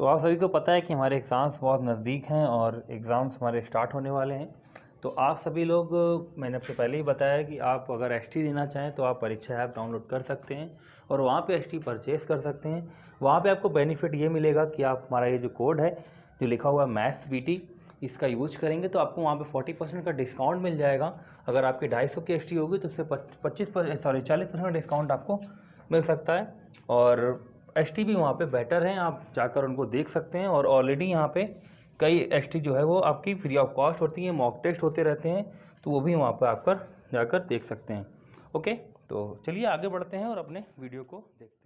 तो आप सभी को पता है कि हमारे एग्ज़ाम्स बहुत नज़दीक हैं और एग्ज़ाम्स हमारे स्टार्ट होने वाले हैं। तो आप सभी लोग, मैंने आपसे पहले ही बताया कि आप अगर एसटी देना चाहें तो आप परीक्षा ऐप डाउनलोड कर सकते हैं और वहाँ पे एसटी परचेज़ कर सकते हैं। वहाँ पे आपको बेनिफिट ये मिलेगा कि आप हमारा ये जो कोड है जो लिखा हुआ है मैथ्स बीटी, इसका यूज करेंगे तो आपको वहाँ पे 40% का डिस्काउंट मिल जाएगा। अगर आपकी 250 की एसटी होगी तो उससे 40% का डिस्काउंट आपको मिल सकता है। और एसटी भी वहाँ पे बेटर हैं, आप जाकर उनको देख सकते हैं। और ऑलरेडी यहाँ पे कई एसटी जो है वो आपकी फ्री ऑफ कॉस्ट होती है, मॉक टेस्ट होते रहते हैं, तो वो भी वहाँ पर आप जाकर देख सकते हैं। ओके, तो चलिए आगे बढ़ते हैं और अपने वीडियो को देखते हैं।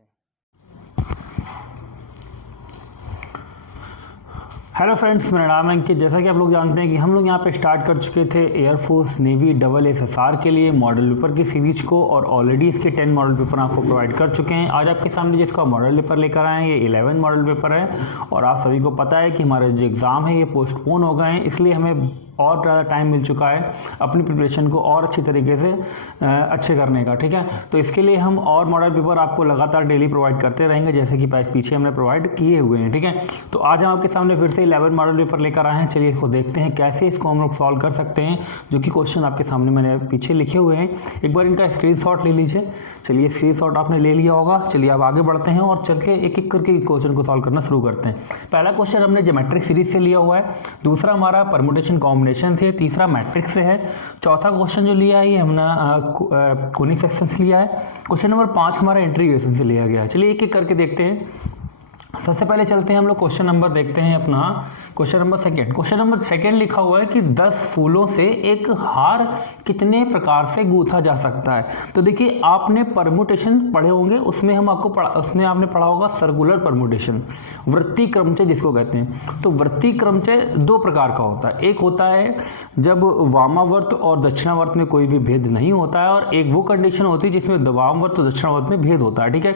हेलो फ्रेंड्स, मेरा नाम है अंकित। जैसा कि आप लोग जानते हैं कि हम लोग यहाँ पे स्टार्ट कर चुके थे एयरफोर्स नेवी डबल SSR के लिए मॉडल पेपर की सीरीज को, और ऑलरेडी इसके 10 मॉडल पेपर आपको प्रोवाइड कर चुके हैं। आज आपके सामने जिसका मॉडल पेपर लेकर आए हैं ये 11 मॉडल पेपर है, और आप सभी को पता है कि हमारे जो एग्ज़ाम है ये पोस्टपोन हो गए हैं, इसलिए हमें और ज़्यादा टाइम मिल चुका है अपनी प्रिपरेशन को और अच्छी तरीके से अच्छे करने का। ठीक है, तो इसके लिए हम और मॉडल पेपर आपको लगातार डेली प्रोवाइड करते रहेंगे, जैसे कि पीछे हमने प्रोवाइड किए हुए हैं। ठीक है, तो आज हम आपके सामने फिर से 11 मॉडल पेपर लेकर आए हैं। चलिए इसको देखते हैं कैसे इसको हम लोग सॉल्व कर सकते हैं, जो कि क्वेश्चन आपके सामने मैंने पीछे लिखे हुए हैं। एक बार इनका स्क्रीनशॉट ले लीजिए। चलिए स्क्रीनशॉट आपने ले लिया होगा। चलिए अब आगे बढ़ते हैं और चल के एक एक करके क्वेश्चन को सॉल्व करना शुरू करते हैं। पहला क्वेश्चन हमने ज्योमेट्रिक सीरीज से लिया हुआ है, दूसरा हमारा परमुटेशन कॉम्बिनेशन से, तीसरा मैट्रिक्स से है, चौथा क्वेश्चन जो लिया है ये हमने कोनिक सेक्शन से लिया है, क्वेश्चन नंबर 5 हमारा इंटीग्रेशन से लिया गया है। चलिए एक एक करके देखते हैं। सबसे पहले चलते हैं हम लोग क्वेश्चन नंबर देखते हैं अपना question number second. Question number second लिखा हुआ है कि 10 फूलों से एक हार कितने प्रकार से गूंथा जा सकता है। तो देखिए आपने परमुटेशन पढ़े होंगे, उसमें आपने पढ़ा होगा सर्कुलर परमुटेशन, वृत्तीय क्रमचय जिसको कहते हैं। तो वृत्तीय क्रमचय 2 प्रकार का होता है। एक होता है जब वामावर्त और दक्षिणावर्त में कोई भी भेद नहीं होता है, और एक वो कंडीशन होती है जिसमें वामावर्त और दक्षिणावर्त में भेद होता है। ठीक है,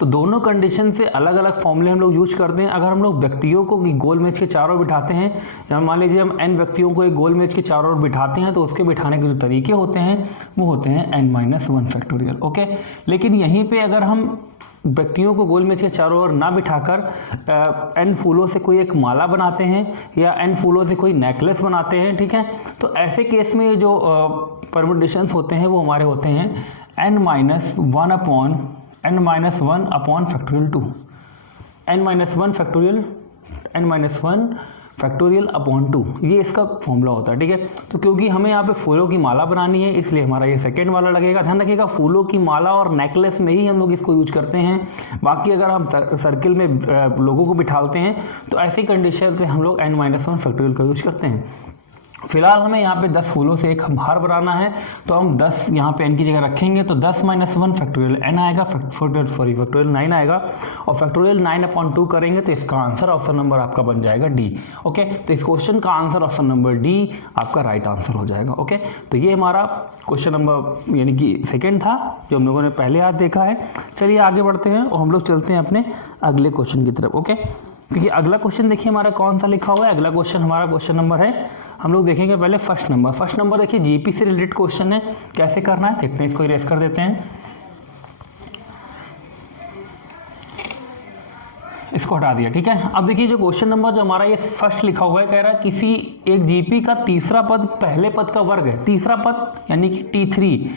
तो दोनों कंडीशन से अलग अलग फॉर्मूले हम लोग यूज करते हैं। अगर हम लोग व्यक्तियों को गोल मेज के चारों ओर बिठाते हैं, या मान लीजिए हम n व्यक्तियों को एक गोल मेज के चारों ओर बिठाते हैं, तो उसके बिठाने के जो तरीके होते हैं वो होते हैं n-1 फैक्टोरियल। ओके, लेकिन यहीं पे अगर हम व्यक्तियों को गोल मेज के चारों ओर ना बिठाकर n फूलों से कोई एक माला बनाते हैं या n फूलों से कोई नेकलेस बनाते हैं, ठीक है, तो ऐसे केस में ये जो परमुटेशंस होते हैं वो हमारे होते हैं n-1 upon factorial 2, n-1 factorial upon 2, ये इसका फॉर्मूला होता है। ठीक है, तो क्योंकि हमें यहाँ पे फूलों की माला बनानी है इसलिए हमारा ये सेकंड वाला लगेगा। ध्यान रखिएगा फूलों की माला और नेकलेस में ही हम लोग इसको यूज करते हैं। बाकी अगर हम सर्किल में लोगों को बिठाते हैं तो ऐसी कंडीशन से हम लोग n-1 फैक्टोरियल का यूज करते हैं। फिलहाल हमें यहाँ पे 10 फूलों से एक हार बनाना है, तो हम 10 यहाँ पे n की जगह रखेंगे, तो 10-1 फैक्टोरियल n आएगा, फैक्टोरियल 9 आएगा, और फैक्टोरियल 9/2 करेंगे तो इसका आंसर ऑप्शन नंबर आपका बन जाएगा डी। ओके, तो इस क्वेश्चन का आंसर ऑप्शन नंबर डी आपका राइट आंसर हो जाएगा। ओके, तो ये हमारा क्वेश्चन नंबर यानी कि सेकेंड था जो हम लोगों ने पहले आज देखा है। चलिए आगे बढ़ते हैं और हम लोग चलते हैं अपने अगले क्वेश्चन की तरफ। ओके, देखिए अगला क्वेश्चन देखिए हमारा कौन सा लिखा हुआ है। अगला क्वेश्चन हमारा क्वेश्चन नंबर है, हम लोग देखेंगे पहले फर्स्ट नंबर देखिए जीपी से रिलेटेड क्वेश्चन है, कैसे करना है देखते हैं। इसको इरेज कर देते हैं, इसको हटा दिया। ठीक है, अब देखिए जो क्वेश्चन नंबर जो हमारा ये फर्स्ट लिखा हुआ है, कह रहा है किसी एक जीपी का तीसरा पद पहले पद का वर्ग है। तीसरा पद यानी कि T3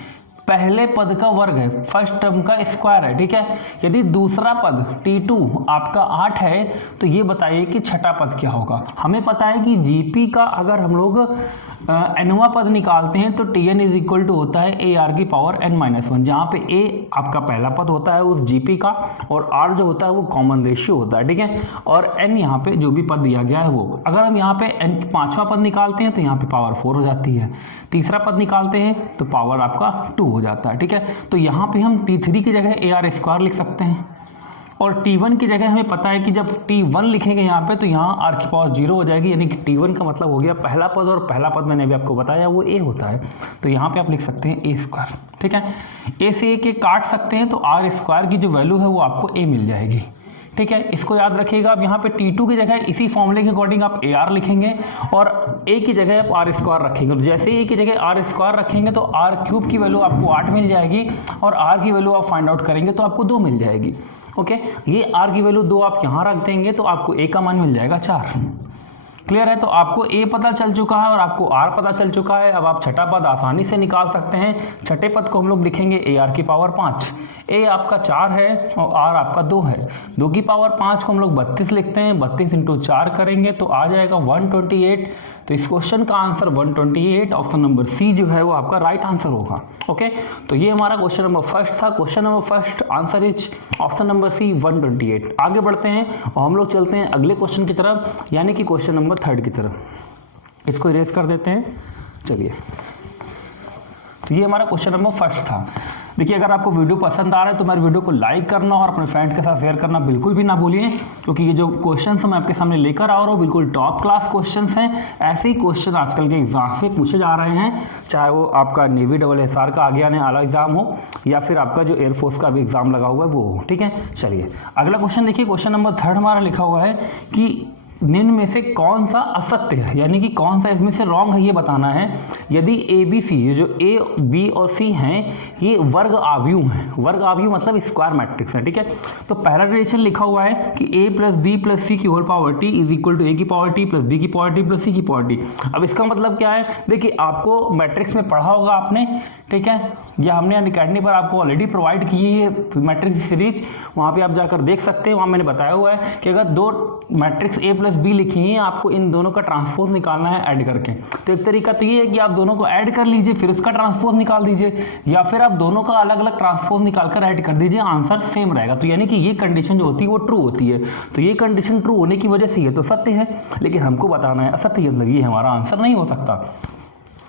पहले पद का वर्ग है, फर्स्ट टर्म का स्क्वायर है। ठीक है, यदि दूसरा पद T2 आपका 8 है तो ये बताइए कि छठा पद क्या होगा। हमें पता है कि जीपी का अगर हम लोग nवां पद निकालते हैं तो Tn इज इक्वल टू होता है AR की पावर n-1, जहाँ पे A आपका पहला पद होता है उस जीपी का, और R जो होता है वो कॉमन रेशियो होता है। ठीक है, और n यहाँ पे जो भी पद दिया गया है वो, अगर हम यहाँ पे n 5वां पद निकालते हैं तो यहाँ पे पावर 4 हो जाती है, तीसरा पद निकालते हैं तो पावर आपका 2 हो जाता है। ठीक है, तो यहाँ पे हम T3 की जगह AR² लिख सकते हैं, और T1 की जगह हमें पता है कि जब T1 लिखेंगे यहाँ पे तो यहाँ R की पावर 0 हो जाएगी, यानी कि T1 का मतलब हो गया पहला पद, और पहला पद मैंने अभी आपको बताया वो A होता है, तो यहाँ पे आप लिख सकते हैं A²। ठीक है, A से A के काट सकते हैं तो R² की जो वैल्यू है वो आपको A मिल जाएगी। ठीक है, इसको याद रखिएगा। अब यहाँ पे T2 की जगह इसी फॉर्मूले के अकॉर्डिंग आप AR लिखेंगे, और A की जगह आप R² रखेंगे। तो जैसे A की जगह R² रखेंगे तो R³ की वैल्यू आपको 8 मिल जाएगी, और R की वैल्यू आप फाइंड आउट करेंगे तो आपको 2 मिल जाएगी। ओके, ये आर की वैल्यू 2 आप यहाँ रख देंगे तो आपको ए का मान मिल जाएगा 4। क्लियर है? तो आपको ए पता चल चुका है और आपको आर पता चल चुका है। अब आप छठा पद आसानी से निकाल सकते हैं। छठे पद को हम लोग लिखेंगे ए आर की पावर 5। ए आपका 4 है और आर आपका 2 है। 2 की पावर 5 को हम लोग 32 लिखते हैं। 32 इंटू 4 करेंगे तो आ जाएगा 128। तो इस क्वेश्चन का आंसर 128, ऑप्शन नंबर सी जो है वो आपका राइट आंसर होगा। ओके, तो ये हमारा क्वेश्चन नंबर फर्स्ट था। Question number first answer is option number C 128। आगे बढ़ते हैं और हम लोग चलते हैं अगले क्वेश्चन की तरफ, यानी कि क्वेश्चन नंबर थर्ड की तरफ। इसको इरेज कर देते हैं। चलिए, तो ये हमारा क्वेश्चन नंबर फर्स्ट था। देखिए, अगर आपको वीडियो पसंद आ रहा है तो मेरे वीडियो को लाइक करना और अपने फ्रेंड्स के साथ शेयर करना बिल्कुल भी ना भूलिए, क्योंकि ये जो क्वेश्चंस मैं आपके सामने लेकर आ रहा हूँ बिल्कुल टॉप क्लास क्वेश्चंस हैं। ऐसे ही क्वेश्चन आजकल के एग्जाम से पूछे जा रहे हैं, चाहे वो आपका नेवी SSR का आगे आने वाला एग्जाम हो या फिर आपका जो एयरफोर्स का भी एग्जाम लगा हुआ है वो हो। ठीक है, चलिए अगला क्वेश्चन देखिए। क्वेश्चन नंबर थर्ड हमारा लिखा हुआ है कि निम्न में से कौन सा असत्य है, यानी कि कौन सा इसमें से रॉन्ग है ये बताना है। यदि ए बी सी, ये जो ए बी और सी हैं ये वर्ग आव्यूह हैं। वर्ग आव्यूह मतलब स्क्वायर मैट्रिक्स है। ठीक है, तो पहला रिलेशन लिखा हुआ है कि A plus B plus C की whole power T is equal to A की पावर टी प्लस बी की पावर टी प्लस सी की पावर टी। अब इसका मतलब क्या है? देखिए, आपको मैट्रिक्स में पढ़ा होगा आपने, ठीक है, या हमने अनअकैडमी पर आपको ऑलरेडी प्रोवाइड की है मैट्रिक्स सीरीज, वहाँ पे आप जाकर देख सकते हैं। वहाँ मैंने बताया हुआ है कि अगर दो मैट्रिक्स ए प्लस बी लिखी है, आपको इन दोनों का ट्रांसपोज निकालना है ऐड करके। तो एक तरीका तो ये है कि आप दोनों को ऐड कर लीजिए फिर इसका ट्रांसपोज निकाल दीजिए, या फिर आप दोनों का अलग अलग ट्रांसपोज निकाल कर ऐड कर दीजिए, आंसर सेम रहेगा। तो यानी कि ये कंडीशन जो होती है वो ट्रू होती है। तो ये कंडीशन ट्रू होने की वजह से ये तो सत्य है, लेकिन हमको बताना है असत्य, मतलब ये हमारा आंसर नहीं हो सकता।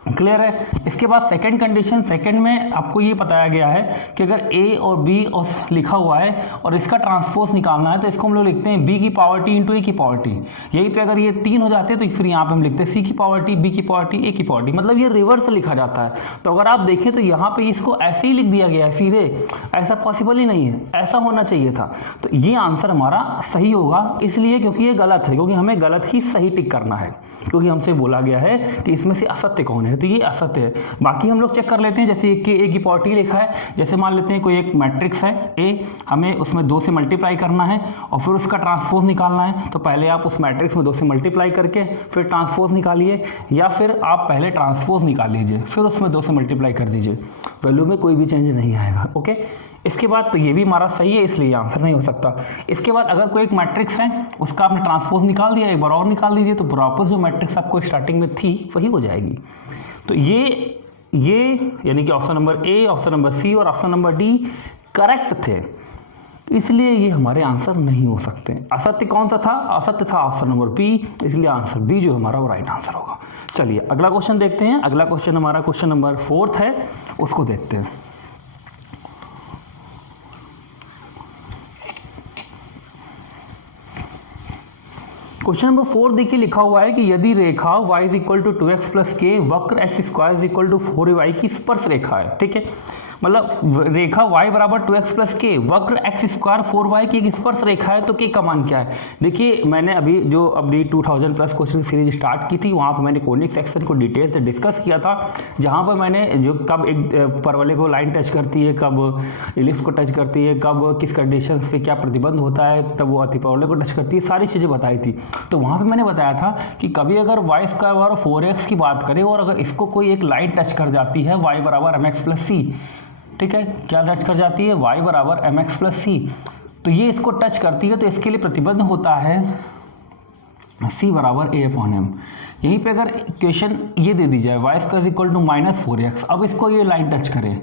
क्लियर है? इसके बाद सेकंड कंडीशन, सेकंड में आपको ये बताया गया है कि अगर ए और बी और लिखा हुआ है और इसका ट्रांसपोज निकालना है तो इसको हम लोग लिखते हैं बी की पावर टी इंटू ए की पावर टी। यहीं पे अगर ये 3 हो जाते हैं तो फिर यहाँ पे हम लिखते हैं सी की पावर टी, बी की पावर टी, ए की पावर टी, मतलब ये रिवर्स लिखा जाता है। तो अगर आप देखें तो यहाँ पे इसको ऐसे ही लिख दिया गया है सीधे, ऐसा पॉसिबल ही नहीं है, ऐसा होना चाहिए था। तो ये आंसर हमारा सही होगा, इसलिए क्योंकि ये गलत है, क्योंकि हमें गलत ही सही टिक करना है, क्योंकि हमसे बोला गया है कि इसमें से असत्य कौन है, तो ये असत्य है। बाकी हम लोग चेक कर लेते हैं, जैसे ए की पावर टी लिखा है, जैसे मान लेते हैं कोई एक मैट्रिक्स है ए, हमें उसमें 2 से मल्टीप्लाई करना है और फिर उसका ट्रांसपोज निकालना है। तो पहले आप उस मैट्रिक्स में 2 से मल्टीप्लाई करके फिर ट्रांसपोज निकालिए, या फिर आप पहले ट्रांसपोज निकाल लीजिए फिर उसमें 2 से मल्टीप्लाई कर दीजिए, वैल्यू में कोई भी चेंज नहीं आएगा। ओके, इसके बाद तो ये भी हमारा सही है, इसलिए आंसर नहीं हो सकता। इसके बाद अगर कोई एक मैट्रिक्स है उसका आपने ट्रांसपोज निकाल दिया, एक बार और निकाल दीजिए, तो वापस जो मैट्रिक्स आपको स्टार्टिंग में थी वही हो जाएगी। तो ये यानी कि option number A, option number C और ऑप्शन नंबर डी करेक्ट थे, इसलिए ये हमारे आंसर नहीं हो सकते। असत्य कौन सा था? असत्य था ऑप्शन नंबर बी, इसलिए आंसर बी जो हमारा वो राइट आंसर होगा। चलिए अगला क्वेश्चन देखते हैं। अगला क्वेश्चन हमारा क्वेश्चन नंबर 4 है, उसको देखते हैं। क्वेश्चन नंबर 4 देखिए, लिखा हुआ है कि यदि रेखा y is equal to 2x plus के वक्र x square is equal to 4y की स्पर्श रेखा है। ठीक है, मतलब रेखा y बराबर 2x प्लस के वक्र x स्क्वायर 4y की एक स्पर्श रेखा है, तो के का मान क्या है? देखिए, मैंने अभी 2000 प्लस क्वेश्चन सीरीज स्टार्ट की थी, वहाँ पर मैंने कोनिक सेक्शन को डिटेल से डिस्कस किया था, जहाँ पर मैंने जो कब एक परवलय को लाइन टच करती है, कब इलिप्स को टच करती है, कब किस कंडीशन पे क्या प्रतिबंध होता है, तब वो अतिपरवलय को टच करती है, सारी चीज़ें बताई थी। तो वहाँ पर मैंने बताया था कि कभी अगर y स्क्वायर और 4x की बात करें और अगर इसको कोई एक लाइन टच कर जाती है y बराबर mx प्लस सी, ठीक है, क्या टच कर जाती है? y बराबर mx प्लस सी, तो ये इसको टच करती है, तो इसके लिए प्रतिबंध होता है c बराबर a/m। यहीं पे अगर इक्वेशन ये दे दी जाए y square equal to -4x, अब इसको ये लाइन टच करे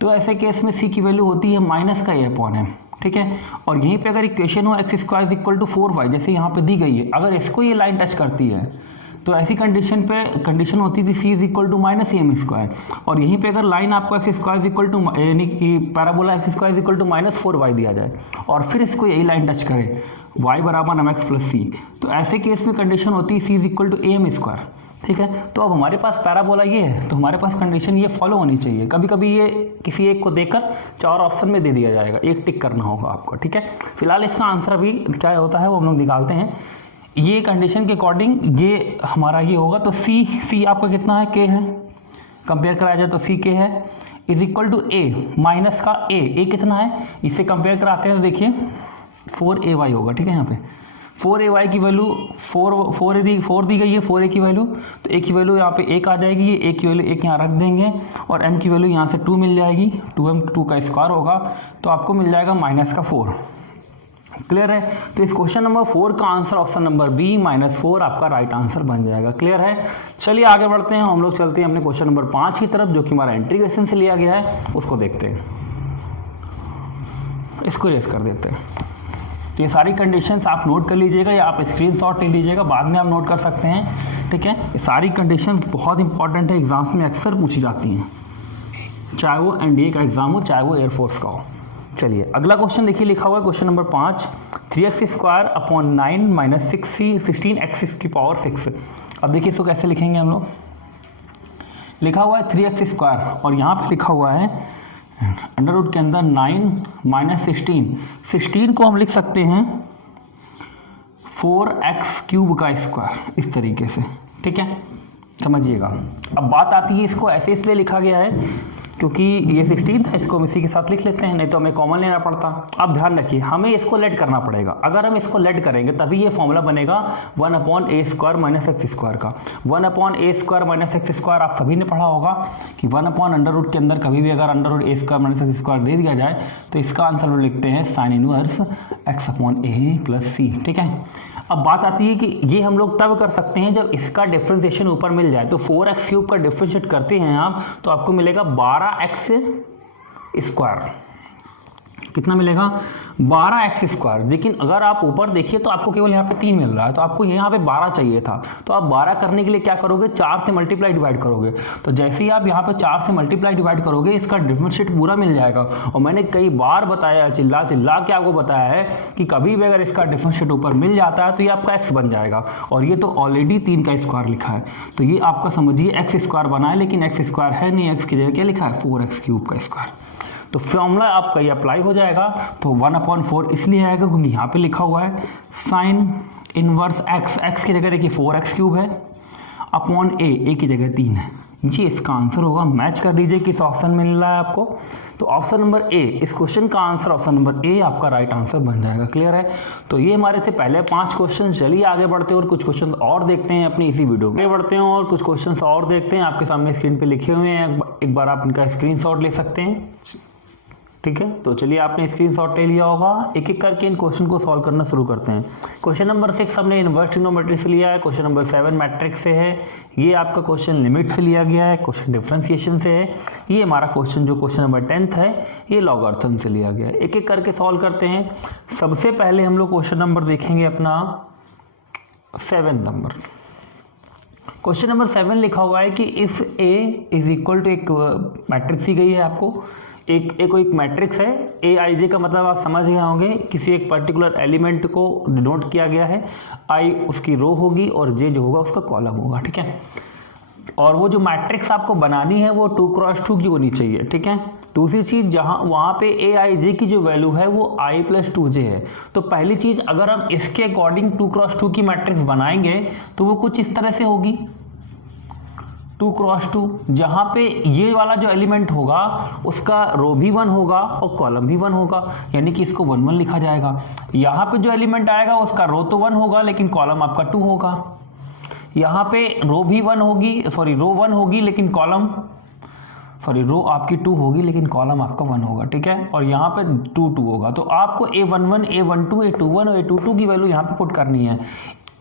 तो ऐसे केस में c की वैल्यू होती है माइनस का a/m। ठीक है, और यहीं पे अगर इक्वेशन हो x square equal to 4y, जैसे यहाँ पे दी गई है, अगर इसको ये लाइन टच करती है तो ऐसी कंडीशन पे कंडीशन होती थी c is equal to minus am square, और यहीं पे अगर लाइन आपको x स्क्वायर इक्वल टू यानी कि parabola x square equal to -4y दिया जाए और फिर इसको यही लाइन टच करे y बराबर mx प्लस सी, तो ऐसे केस में कंडीशन होती है c is equal to am square. ठीक है, तो अब हमारे पास पैराबोला ये है, तो हमारे पास कंडीशन ये फॉलो होनी चाहिए। कभी कभी ये किसी एक को देकर 4 ऑप्शन में दे दिया जाएगा, एक टिक करना होगा आपको। ठीक है, फिलहाल इसका आंसर अभी क्या होता है वो हम लोग निकालते हैं। ये कंडीशन के अकॉर्डिंग ये हमारा ये होगा, तो सी आपका कितना है? के है, कंपेयर कराया जाए तो सी के है, is equal to A minus का ए कितना है, इससे कंपेयर कराते हैं तो देखिए 4ay होगा, ठीक है। यहाँ पे 4ay की वैल्यू 4 दी गई है, 4a की वैल्यू, तो a की वैल्यू यहाँ पे 1 आ जाएगी, ये a की वैल्यू 1 यहाँ रख देंगे और m की वैल्यू यहाँ से 2 मिल जाएगी, 2m 2 का स्क्वायर होगा तो आपको मिल जाएगा माइनस का 4। क्लियर है। तो इस क्वेश्चन नंबर 4 का आंसर ऑप्शन नंबर बी -4 आपका राइट आंसर बन जाएगा। क्लियर है। चलिए आगे बढ़ते हैं, हम लोग चलते हैं अपने क्वेश्चन नंबर 5 की तरफ, जो कि हमारा इंटीग्रेशन से लिया गया है, उसको देखते हैं। इसको रेस कर देते हैं। तो ये सारी कंडीशंस आप नोट कर लीजिएगा या आप स्क्रीनशॉट ले लीजिएगा, बाद में आप नोट कर सकते हैं, ठीक है। ये सारी कंडीशंस बहुत इंपॉर्टेंट है, एग्जाम्स में अक्सर पूछी जाती हैं, चाहे वो एनडीए का एग्जाम हो चाहे वो एयरफोर्स का हो। चलिए अगला क्वेश्चन देखिए, लिखा हुआ है question number 5, 3x² upon 9 - 16x6। अब देखिए इसको कैसे लिखेंगे हम लोग। लिखा हुआ है 3x² और यहाँ पे लिखा हुआ है अंडर रूट के अंदर 9 - 16 को हम लिख सकते हैं 4x³ का स्क्वायर, इस तरीके से, ठीक है, समझिएगा। अब बात आती है, इसको ऐसे इसलिए लिखा गया है क्योंकि ये 16 था, इसको हम इसी के साथ लिख लेते हैं, नहीं तो हमें कॉमन लेना पड़ता। अब ध्यान रखिए, हमें इसको लेट करना पड़ेगा। अगर हम इसको लेट करेंगे तभी ये फॉर्मूला बनेगा 1/a² - x² का। 1/a² - x² आप सभी ने पढ़ा होगा कि 1/√, के अंदर कभी भी अगर √a² - x² दे दिया जाए तो इसका आंसर हम लिखते हैं sin इनवर्स x/a + c, ठीक है। अब बात आती है कि ये हम लोग तब कर सकते हैं जब इसका डिफरेंशिएशन ऊपर मिल जाए। तो 4x³ का डिफरेंशिएट करते हैं आप तो आपको मिलेगा 12x²। कितना मिलेगा? 12x²। लेकिन अगर आप ऊपर देखिए तो आपको केवल यहाँ पे 3 मिल रहा है, तो आपको यहाँ पे 12 चाहिए था। तो आप 12 करने के लिए क्या करोगे? 4 से मल्टीप्लाई डिवाइड करोगे। तो जैसे ही आप यहाँ पे 4 से मल्टीप्लाई डिवाइड करोगे इसका डिफरेंशिएट पूरा मिल जाएगा। और मैंने कई बार बताया, चिल्ला के आपको बताया है कि कभी भी अगर इसका डिफरेंशिएट ऊपर मिल जाता है तो ये आपका x बन जाएगा। और ये तो ऑलरेडी 3 का स्क्वायर लिखा है, तो ये आपका समझिए x² बना है, लेकिन x² है नहीं, x की जगह क्या लिखा है? 4x³ का स्क्वायर। तो फॉर्मूला आपका ये अप्लाई हो जाएगा। तो 1/4 इसलिए आएगा क्योंकि यहाँ पे लिखा हुआ है साइन इनवर्स x की जगह देखिए 4x³ है, अपॉन a की जगह 3 है जी। इसका आंसर होगा, मैच कर लीजिए किस ऑप्शन में मिल रहा है आपको। तो ऑप्शन नंबर ए, इस क्वेश्चन का आंसर ऑप्शन नंबर ए आपका राइट आंसर बन जाएगा। क्लियर है। तो ये हमारे से पहले 5 क्वेश्चन। चलिए आगे बढ़ते हैं और कुछ क्वेश्चन और देखते हैं अपनी इसी वीडियो में। आगे बढ़ते हैं और कुछ क्वेश्चन और देखते हैं। आपके सामने स्क्रीन पे लिखे हुए हैं, एक बार आप इनका स्क्रीनशॉट ले सकते हैं, ठीक है। तो चलिए आपने स्क्रीनशॉट ले लिया होगा, एक एक करके इन क्वेश्चन को सॉल्व करना शुरू करते हैं। क्वेश्चन नंबर 6 हमने इनवर्स ट्रिग्नोमेट्री से लिया है। क्वेश्चन नंबर 7 मैट्रिक्स से है। ये आपका क्वेश्चन लिमिट से लिया गया है। क्वेश्चन डिफरेंशिएशन से है। ये हमारा क्वेश्चन जो क्वेश्चन नंबर 10 है ये लॉगरिथम से लिया गया है। एक एक करके सॉल्व करते हैं। सबसे पहले हम लोग क्वेश्चन नंबर देखेंगे अपना 7 नंबर। क्वेश्चन नंबर 7 लिखा हुआ है कि if a is equal to, एक मैट्रिक्स दी गई है आपको, एक मैट्रिक्स है। ए आई जे का मतलब आप समझ गए होंगे, किसी एक पर्टिकुलर एलिमेंट को डिनोट किया गया है। आई उसकी रो होगी और जे जो होगा उसका कॉलम होगा, ठीक है। और वो जो मैट्रिक्स आपको बनानी है वो 2x2 की होनी चाहिए, ठीक है। दूसरी चीज़, जहाँ वहाँ पे ए आई जे की जो वैल्यू है वो i + 2j है। तो पहली चीज़, अगर हम इसके अकॉर्डिंग 2x2 की मैट्रिक्स बनाएंगे तो वो कुछ इस तरह से होगी 2x2, जहाँ पे ये वाला जो एलिमेंट होगा उसका रो भी 1 होगा और कॉलम भी 1 होगा, यानी कि इसको 1 1 लिखा जाएगा। यहाँ पे जो एलिमेंट आएगा उसका रो तो 1 होगा लेकिन कॉलम आपका 2 होगा। यहाँ पे रो भी 1 होगी, रो 1 होगी लेकिन कॉलम, रो आपकी 2 होगी लेकिन कॉलम आपका 1 होगा, ठीक है। और यहाँ पे 2 2 होगा। तो आपको a11, a12, a21 और a22 की वैल्यू यहाँ पे पुट करनी है,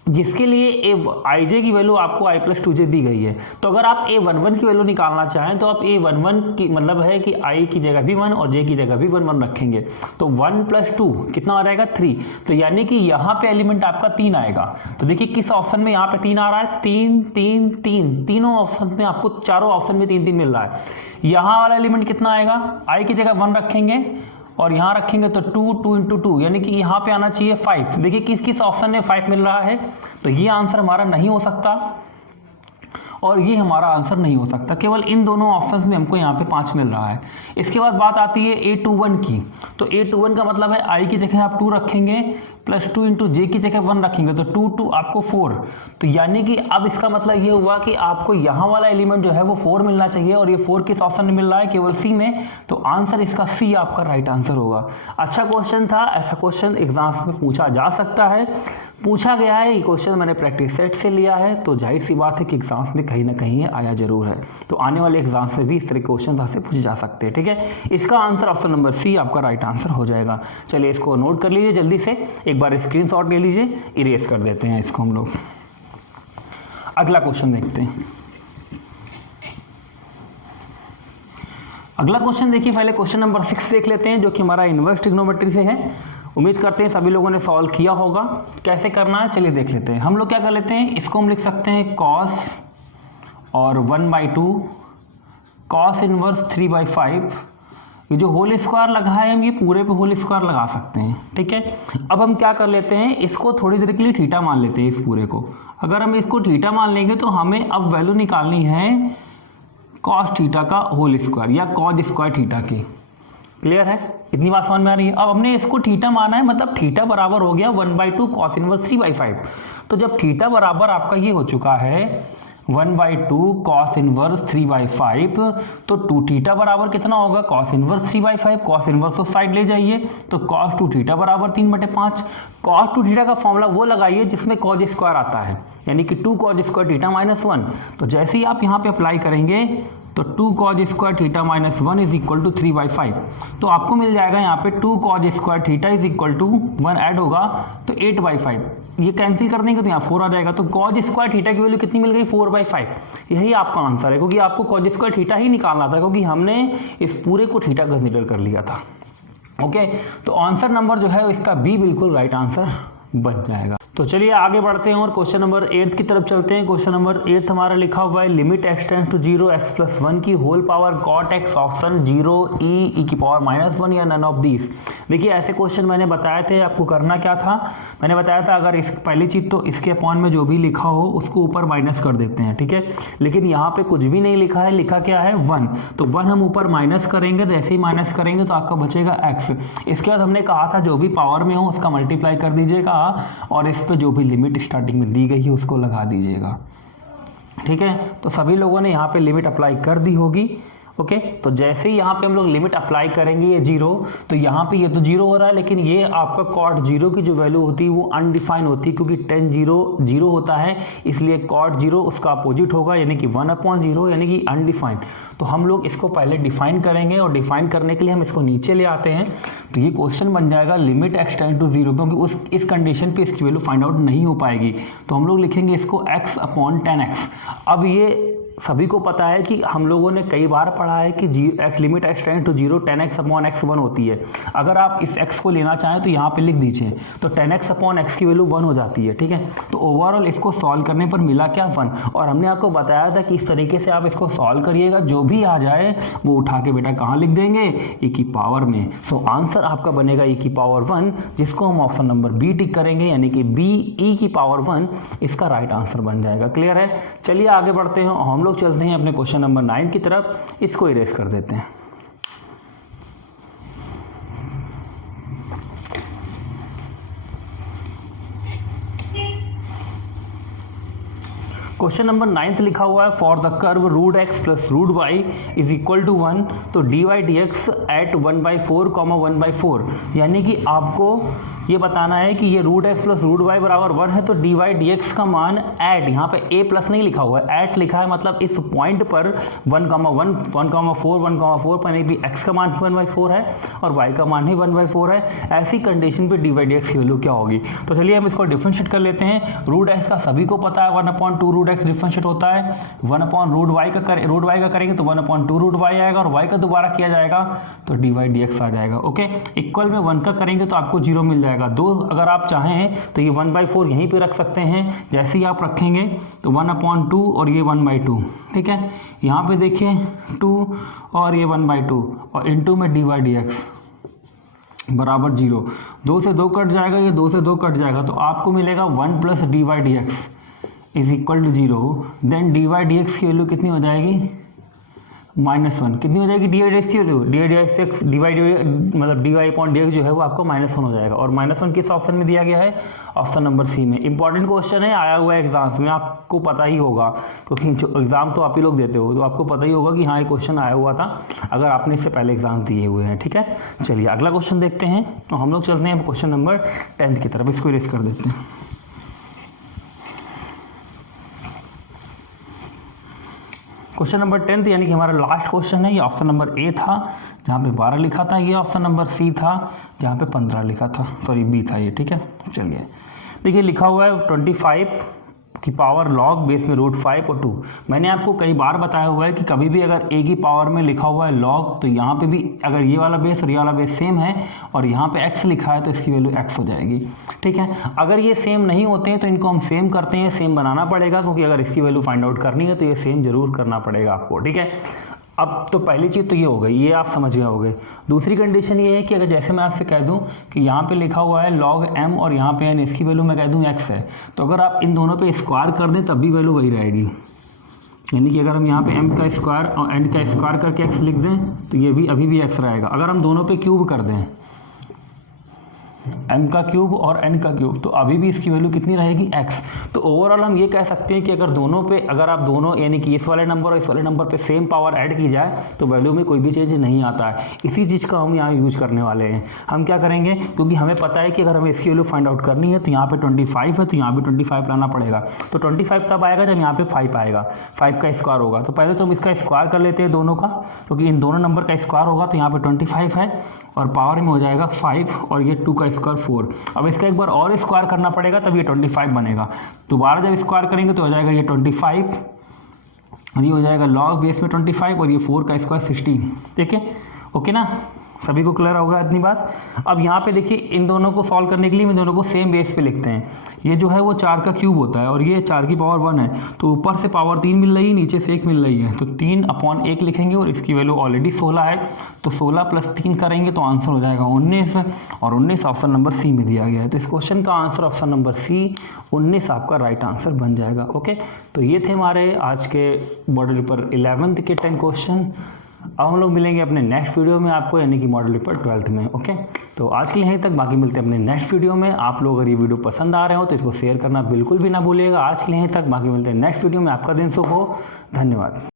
जिसके लिए aj की वैल्यू आपको i + 2j दी गई है। तो अगर आप a11 की वैल्यू निकालना चाहें तो आप a11 की मतलब है कि i की जगह भी 1 और j की जगह भी 1 1 रखेंगे। तो 1 + 2 कितना आ जाएगा? 3। तो यानी कि यहाँ पे एलिमेंट आपका 3 आएगा। तो देखिए किस ऑप्शन में यहाँ पे 3 आ रहा है, 3 3 3, तीनों ऑप्शन में आपको, चारों ऑप्शन में 3 3 मिल रहा है। यहाँ वाला एलिमेंट कितना आएगा? i की जगह 1 रखेंगे और यहाँ रखेंगे तो 2 2 × 2, यानी कि यहाँ पे आना चाहिए 5। देखिए किस किस ऑप्शन में 5 मिल रहा है, तो ये आंसर हमारा नहीं हो सकता और ये हमारा आंसर नहीं हो सकता। केवल इन दोनों ऑप्शंस में हमको यहाँ पे 5 मिल रहा है। इसके बाद बात आती है a21 की। तो a21 का मतलब है i की जगह आप 2 रखेंगे, प्लस 2 इंटू जे की जगह 1 रखेंगे तो 2 2 आपको 4। तो यानी कि अब इसका मतलब ये हुआ कि आपको यहाँ वाला एलिमेंट जो है वो 4 मिलना चाहिए और ये 4 किस ऑप्शन में मिल रहा है, केवल सी में। तो आंसर इसका सी आपका राइट आंसर होगा। अच्छा क्वेश्चन था, ऐसा क्वेश्चन एग्जाम्स में पूछा जा सकता है, पूछा गया है। ये क्वेश्चन मैंने प्रैक्टिस सेट से लिया है, तो जाहिर सी बात है कि एग्जाम्स में कहीं ना कहीं ये आया जरूर है। तो आने वाले एग्जाम्स में भी इस तरह के क्वेश्चन से पूछे जा सकते हैं। ठीक है, इसका आंसर ऑप्शन नंबर सी आपका राइट आंसर हो जाएगा। चलिए इसको नोट कर लीजिए जल्दी से, एक बार स्क्रीनशॉट ले लीजिए, इरेज कर देते हैं इसको हम लोग। अगला क्वेश्चन देखते हैं। अगला क्वेश्चन देखिए, पहले क्वेश्चन नंबर 6 देख लेते हैं, जो कि हमारा इनवर्स ट्रिग्नोमेट्री से है। उम्मीद करते हैं सभी लोगों ने सॉल्व किया होगा। कैसे करना है चलिए देख लेते हैं। हम लोग क्या कर लेते हैं, इसको हम लिख सकते हैं cos और 1/2 cos इनवर्स 3/5। ये जो होल स्क्वायर लगा है हम ये पूरे पे होल स्क्वायर लगा सकते हैं। ठीक है, अब हम क्या कर लेते हैं, इसको थोड़ी देर के लिए थीटा मान लेते हैं इस पूरे को। अगर हम इसको थीटा मान लेंगे तो हमें अब वैल्यू निकालनी है cos थीटा का होल स्क्वायर या cos स्क्वायर थीटा की। क्लियर है, इतनी बात समझ में आ रही है। अब हमने इसको थीटा माना है, मतलब थीटा बराबर हो गया 1/2 cos इनवर्स 3/5। तो जब थीटा बराबर आपका ये हो चुका है 1/2 cos इनवर्स 3/5, तो 2 थीटा बराबर कितना होगा, cos इनवर्स 3/5। cos इनवर्स उस साइड ले जाइए तो cos 2 थीटा बराबर 3/5। cos 2 थीटा का फॉर्मूला वो लगाइए जिसमें cos स्क्वायर आता है, यानी कि 2 cos स्क्वायर थीटा माइनस 1। तो जैसे ही आप यहाँ पे अप्लाई करेंगे तो 2 cos square theta minus 1 is equal to 3/5। तो आपको मिल जाएगा यहाँ पे 2 cos square theta is equal to 1 add होगा तो 8/5। ये कैंसिल कर देंगे तो यहाँ 4 आ जाएगा। तो cos स्क्वायर थीटा की वैल्यू कितनी मिल गई, 4/5। यही आपका आंसर है, क्योंकि आपको cos स्क्वायर थीटा ही निकालना था, क्योंकि हमने इस पूरे को थीटा कंसिडर कर लिया था। ओके, तो आंसर नंबर जो है इसका बी बिल्कुल राइट आंसर बन जाएगा। तो चलिए आगे बढ़ते हैं और क्वेश्चन नंबर 8 की तरफ चलते हैं। क्वेश्चन नंबर 8 हमारा लिखा हुआ है limit x tends to 0 x plus 1 की whole power cot x option 0 e की पावर -1 या नन ऑफ दीज। देखिए ऐसे क्वेश्चन मैंने बताए थे, आपको करना क्या था, मैंने बताया था अगर इस पहली चीज़ तो इसके अपॉन में जो भी लिखा हो उसको ऊपर माइनस कर देते हैं। ठीक है, लेकिन यहाँ पे कुछ भी नहीं लिखा है, लिखा क्या है 1। तो 1 हम ऊपर माइनस करेंगे, तो ऐसे ही माइनस करेंगे तो आपका बचेगा x। इसके बाद हमने कहा था जो भी पावर में हो उसका मल्टीप्लाई कर दीजिएगा और इस पे जो भी लिमिट स्टार्टिंग में दी गई है उसको लगा दीजिएगा। ठीक है, तो सभी लोगों ने यहाँ पे लिमिट अप्लाई कर दी होगी। ओके, तो जैसे ही यहाँ पे हम लोग लिमिट अप्लाई करेंगे ये 0, तो यहाँ पे ये तो 0 हो रहा है, लेकिन ये आपका cot 0 की जो वैल्यू होती है वो अनडिफाइन होती है, क्योंकि tan 0 0 होता है, इसलिए cot 0 उसका अपोजिट होगा, यानी कि 1/0 यानी कि अनडिफाइंड। तो हम लोग इसको पहले डिफाइन करेंगे और डिफाइन करने के लिए हम इसको नीचे ले आते हैं। तो ये क्वेश्चन बन जाएगा लिमिट x टेंड टू 0, क्योंकि इस कंडीशन पे इसकी वैल्यू फाइंड आउट नहीं हो पाएगी। तो हम लोग लिखेंगे इसको x/10x। अब ये सभी को पता है कि हम लोगों ने कई बार पढ़ा है कि limit x tend to 0 10x/x 1 होती है। अगर आप इस x को लेना चाहें तो यहाँ पे लिख दीजिए, तो 10x/x की वैल्यू 1 हो जाती है। ठीक है, तो ओवरऑल इसको सॉल्व करने पर मिला क्या 1। और हमने आपको बताया था कि इस तरीके से आप इसको सॉल्व करिएगा, जो भी आ जाए वो उठा के बेटा कहाँ लिख देंगे, e की पावर में। सो आंसर आपका बनेगा e की पावर 1, जिसको हम ऑप्शन नंबर बी टिक करेंगे, यानी कि b e की पावर 1 इसका राइट आंसर बन जाएगा। क्लियर है, चलिए आगे बढ़ते हैं। हम लोग चलते हैं अपने क्वेश्चन नंबर 9 की तरफ, इसको इरेज कर देते हैं। क्वेश्चन नंबर 9 लिखा हुआ है for the curve root x plus root y is equal to 1, तो dy dx एट 1/4, 1/4, यानी कि आपको ये बताना है कि ये root x plus root y बराबर 1 है, तो dy dx का मान एट, यहाँ पे a प्लस नहीं लिखा हुआ है, एट लिखा है, मतलब इस पॉइंट पर 1,1, 1,4, 1,4 पर, यानी कि x का मान ही 1/4 है और y का मान ही 1/4 है। ऐसी कंडीशन पे dy dx की वैल्यू क्या होगी। तो चलिए हम इसको डिफरेंशिएट कर लेते हैं। रूट x का सभी को पता है 1/2 रूट x डिफरेंशिएट होता है, 1/रूट y का करेंगे तो 1/2 रूट y आएगा, और y का दोबारा किया जाएगा तो dy dx आ जाएगा। ओके, इक्वल में 1 का करेंगे तो आपको 0 मिल जाएगा। 2 अगर आप चाहें तो ये 1/4 यहीं पे रख सकते हैं, जैसे ही आप रखेंगे तो 1/2 और ये 1/2। ठीक है, यहाँ पे देखिए 2 और ये 1/2 और इनटू में dy dx बराबर 0। 2 से 2 कट जाएगा, ये 2 से 2 कट जाएगा, तो आपको मिलेगा 1 plus dy dx is equal to 0। Then dy dx की वैल्यू कितनी हो जाएगी, -1 कितनी हो जाएगी डी वाई डी एक्स की value, D Y D X मतलब D Y upon D X जो है वो आपको -1 हो जाएगा। और -1 किस ऑप्शन में दिया गया है, ऑप्शन नंबर सी में। इंपॉर्टेंट क्वेश्चन है, आया हुआ है एग्जाम्स में, आपको पता ही होगा क्योंकि एग्जाम तो आप ही लोग देते हो, तो आपको पता ही होगा कि हाँ ये क्वेश्चन आया हुआ था अगर आपने इससे पहले एग्जाम दिए हुए हैं। ठीक है, चलिए अगला क्वेश्चन देखते हैं। तो हम लोग चलते हैं क्वेश्चन नंबर 10 की तरफ, इसको इरेज कर देते हैं। क्वेश्चन नंबर 10 यानी कि हमारा लास्ट क्वेश्चन है। ये ऑप्शन नंबर ए था जहाँ पे 12 लिखा था, ये ऑप्शन नंबर सी था जहाँ पे 15 लिखा था, सॉरी बी था ये। ठीक है, चलिए देखिए लिखा हुआ है 25 की पावर लॉग बेस में √5 और 2। मैंने आपको कई बार बताया हुआ है कि कभी भी अगर ए की पावर में लिखा हुआ है लॉग, तो यहाँ पे भी अगर ये वाला बेस और ये वाला बेस सेम है और यहाँ पे x लिखा है तो इसकी वैल्यू x हो जाएगी। ठीक है, अगर ये सेम नहीं होते हैं तो इनको हम सेम करते हैं, सेम बनाना पड़ेगा क्योंकि अगर इसकी वैल्यू फाइंड आउट करनी है तो ये सेम जरूर करना पड़ेगा आपको। ठीक है, अब तो पहली चीज़ तो ये हो गई, ये आप समझ गए होंगे। दूसरी कंडीशन ये है कि अगर जैसे मैं आपसे कह दूं कि यहाँ पे लिखा हुआ है log m और यहाँ पे n, इसकी वैल्यू मैं कह दूं x है, तो अगर आप इन दोनों पे स्क्वायर कर दें तब भी वैल्यू वही रहेगी। यानी कि अगर हम यहाँ पे m का स्क्वायर और n का स्क्वायर करके x लिख दें तो ये भी अभी भी x रहेगा। अगर हम दोनों पे क्यूब कर दें, m का क्यूब और n का क्यूब, तो अभी भी इसकी वैल्यू कितनी रहेगी x। तो ओवरऑल हम ये कह सकते हैं कि अगर दोनों पे, अगर आप दोनों यानी कि इस वाले नंबर और इस वाले नंबर पे सेम पावर ऐड की जाए तो वैल्यू में कोई भी चेंज नहीं आता है। इसी चीज़ का हम यहाँ यूज करने वाले हैं। हम क्या करेंगे, क्योंकि हमें पता है कि अगर हमें इसकी वैल्यू फाइंड आउट करनी है तो यहाँ पे 25 है तो यहाँ पे 25 लाना पड़ेगा। तो 25 तब आएगा जब यहाँ पे 5 आएगा, 5 का स्क्वायर होगा। तो पहले तो हम इसका स्क्वायर कर लेते हैं दोनों का, क्योंकि इन दोनों नंबर का स्क्वायर होगा तो यहाँ पे 25 है और पावर में हो जाएगा 5 और ये 2 का स्क्वायर 4। अब इसका एक बार और स्क्वायर करना पड़ेगा तब ये 25 बनेगा। दोबारा जब स्क्वायर करेंगे तो हो जाएगा ये 25 और ये हो जाएगा लॉग बेस में 25 और ये 4 का स्क्वायर 16। ठीक है, ओके ना, सभी को क्लियर होगा इतनी बात। अब यहाँ पे देखिए इन दोनों को सॉल्व करने के लिए हम दोनों को सेम बेस पे लिखते हैं। ये जो है वो 4 का क्यूब होता है और ये 4 की पावर 1 है, तो ऊपर से पावर 3 मिल रही है, नीचे से 1 मिल रही है, तो 3/1 लिखेंगे और इसकी वैल्यू ऑलरेडी 16 है, तो 16 + 3 करेंगे तो आंसर हो जाएगा 19 और 19 ऑप्शन नंबर सी में दिया गया है। तो इस क्वेश्चन का आंसर ऑप्शन नंबर सी 19 आपका राइट आंसर बन जाएगा। ओके, तो ये थे हमारे आज के मॉडल पेपर 11th के 10 क्वेश्चन। अब हम लोग मिलेंगे अपने नेक्स्ट वीडियो में आपको, यानी कि मॉडल पेपर 12th में। ओके, तो आज के लिए यहीं तक, बाकी मिलते हैं अपने नेक्स्ट वीडियो में। आप लोग अगर ये वीडियो पसंद आ रहे हो तो इसको शेयर करना बिल्कुल भी ना भूलिएगा। आज के लिए यहीं तक, बाकी मिलते हैं नेक्स्ट वीडियो में। आपका दिन शुभ हो, धन्यवाद।